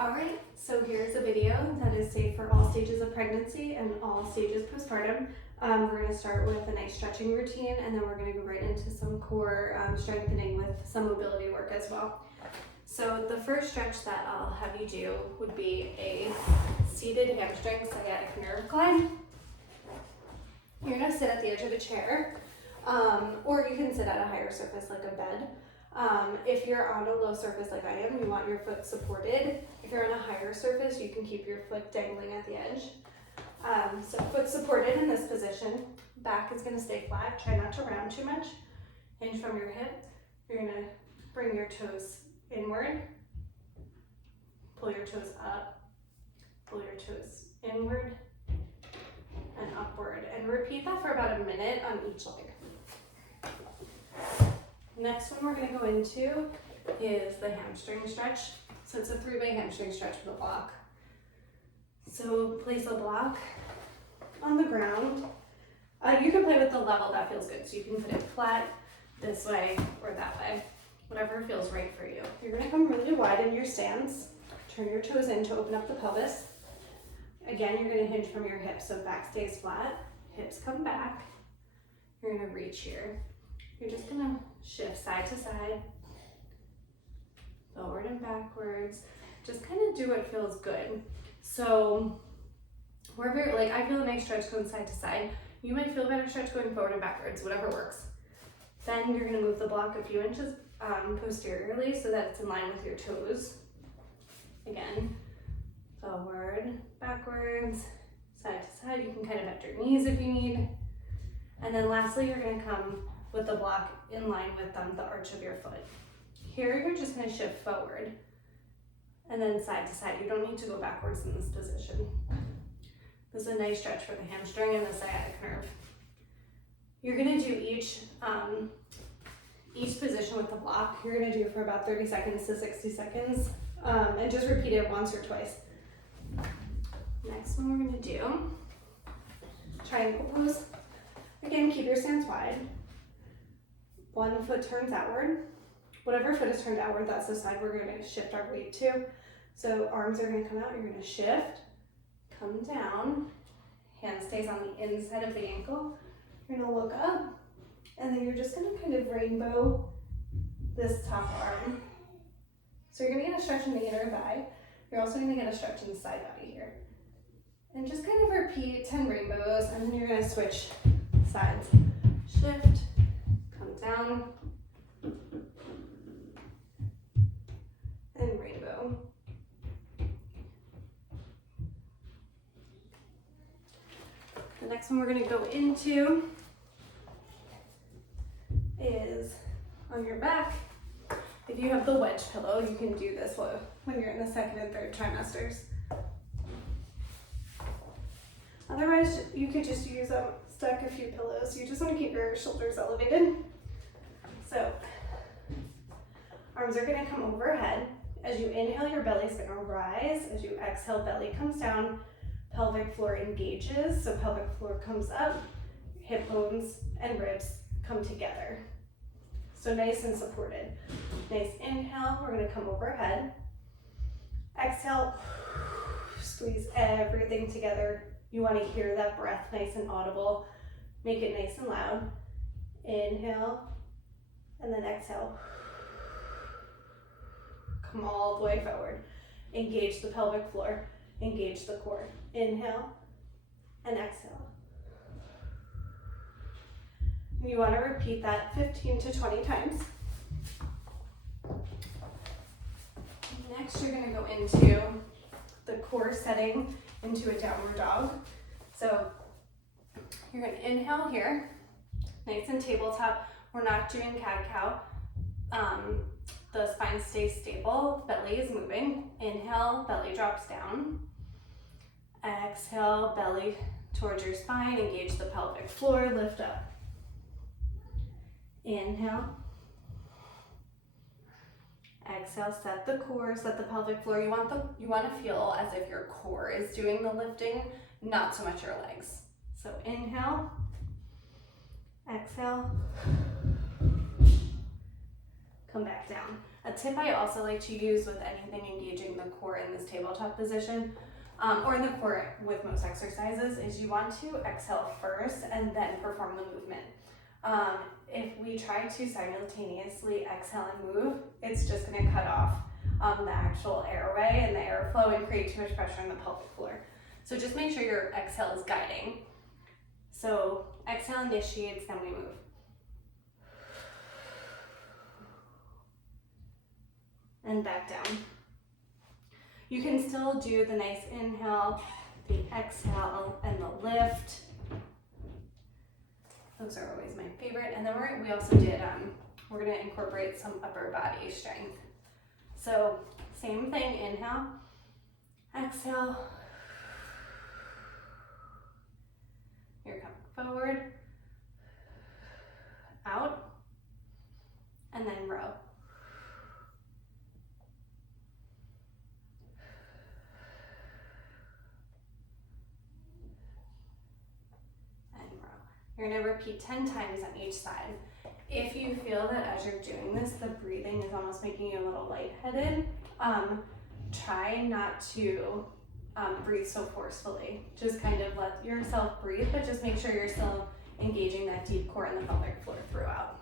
Alright, so here's a video that is safe for all stages of pregnancy and all stages postpartum. We're going to start with a nice stretching routine, and then we're going to go right into some core strengthening with some mobility work as well. So the first stretch that I'll have you do would be a seated hamstring sciatic nerve glide. You're going to sit at the edge of a chair, or you can sit at a higher surface like a bed. If you're on a low surface like I am, you want your foot supported. If you're on a higher surface, you can keep your foot dangling at the edge. So foot supported in this position. Back is going to stay flat. Try not to round too much. Hinge from your hip. You're going to bring your toes inward. Pull your toes up. Pull your toes inward and upward. And repeat that for about a minute on each leg. Next one we're going to go into is the hamstring stretch. So it's a 3-way hamstring stretch with a block. So place a block on the ground. You can play with the level that feels good. So you can put it flat this way or that way, whatever feels right for you. You're going to come really wide in your stance. Turn your toes in to open up the pelvis. Again, you're going to hinge from your hips. So back stays flat, hips come back. You're going to reach here. You're just going to shift side to side, forward and backwards. Just kind of do what feels good. So wherever, like I feel a nice stretch going side to side. You might feel a better stretch going forward and backwards, whatever works. Then you're going to move the block a few inches posteriorly so that it's in line with your toes. Again, forward, backwards, side to side. You can kind of bend your knees if you need. And then lastly, you're going to come with the block in line with the arch of your foot. Here, you're just going to shift forward and then side to side. You don't need to go backwards in this position. This is a nice stretch for the hamstring and the sciatic nerve. You're going to do each position with the block. You're going to do for about 30 seconds to 60 seconds and just repeat it once or twice. Next one we're going to do triangle pose. Again, keep your stance wide. One foot turns outward. Whatever foot is turned outward, that's the side we're going to shift our weight to. So arms are going to come out, you're going to shift, come down, hand stays on the inside of the ankle. You're going to look up, and then you're just going to kind of rainbow this top arm. So you're going to get a stretch in the inner thigh. You're also going to get a stretch in the side body here. And just kind of repeat 10 rainbows, and then you're going to switch sides. Shift, come down, and rainbow. The next one we're going to go into is on your back. If you have the wedge pillow, you can do this when you're in the second and third trimesters. Otherwise, you could just use stack a few pillows. You just want to keep your shoulders elevated. So, arms are going to come overhead. As you inhale, your belly's going to rise. As you exhale, belly comes down. Pelvic floor engages, so pelvic floor comes up. Hip bones and ribs come together. So nice and supported. Nice inhale, we're going to come overhead. Exhale, squeeze everything together. You want to hear that breath nice and audible. Make it nice and loud. Inhale, and then exhale. Come all the way forward. Engage the pelvic floor. Engage the core. Inhale and exhale. You want to repeat that 15 to 20 times. Next, you're going to go into the core setting into a downward dog. So you're going to inhale here, nice and tabletop. We're not doing cat-cow. The spine stays stable, belly is moving. Inhale, belly drops down. Exhale, belly towards your spine, engage the pelvic floor, lift up. Inhale. Exhale, set the core, set the pelvic floor. You want to feel as if your core is doing the lifting, not so much your legs. So inhale, exhale. come back down. A tip I also like to use with anything engaging the core in this tabletop position, or in the core with most exercises, is you want to exhale first and then perform the movement. If we try to simultaneously exhale and move, it's just going to cut off the actual airway and the airflow and create too much pressure on the pelvic floor. So just make sure your exhale is guiding. So exhale initiates, then we move. And back down. You can still do the nice inhale, the exhale, and the lift. Those are always my favorite. And then we also did, we're gonna incorporate some upper body strength. So same thing, inhale, exhale. You're coming forward, out, and then row. You're going to repeat 10 times on each side. If you feel that as you're doing this, the breathing is almost making you a little lightheaded, try not to breathe so forcefully. Just kind of let yourself breathe, but just make sure you're still engaging that deep core and the pelvic floor throughout.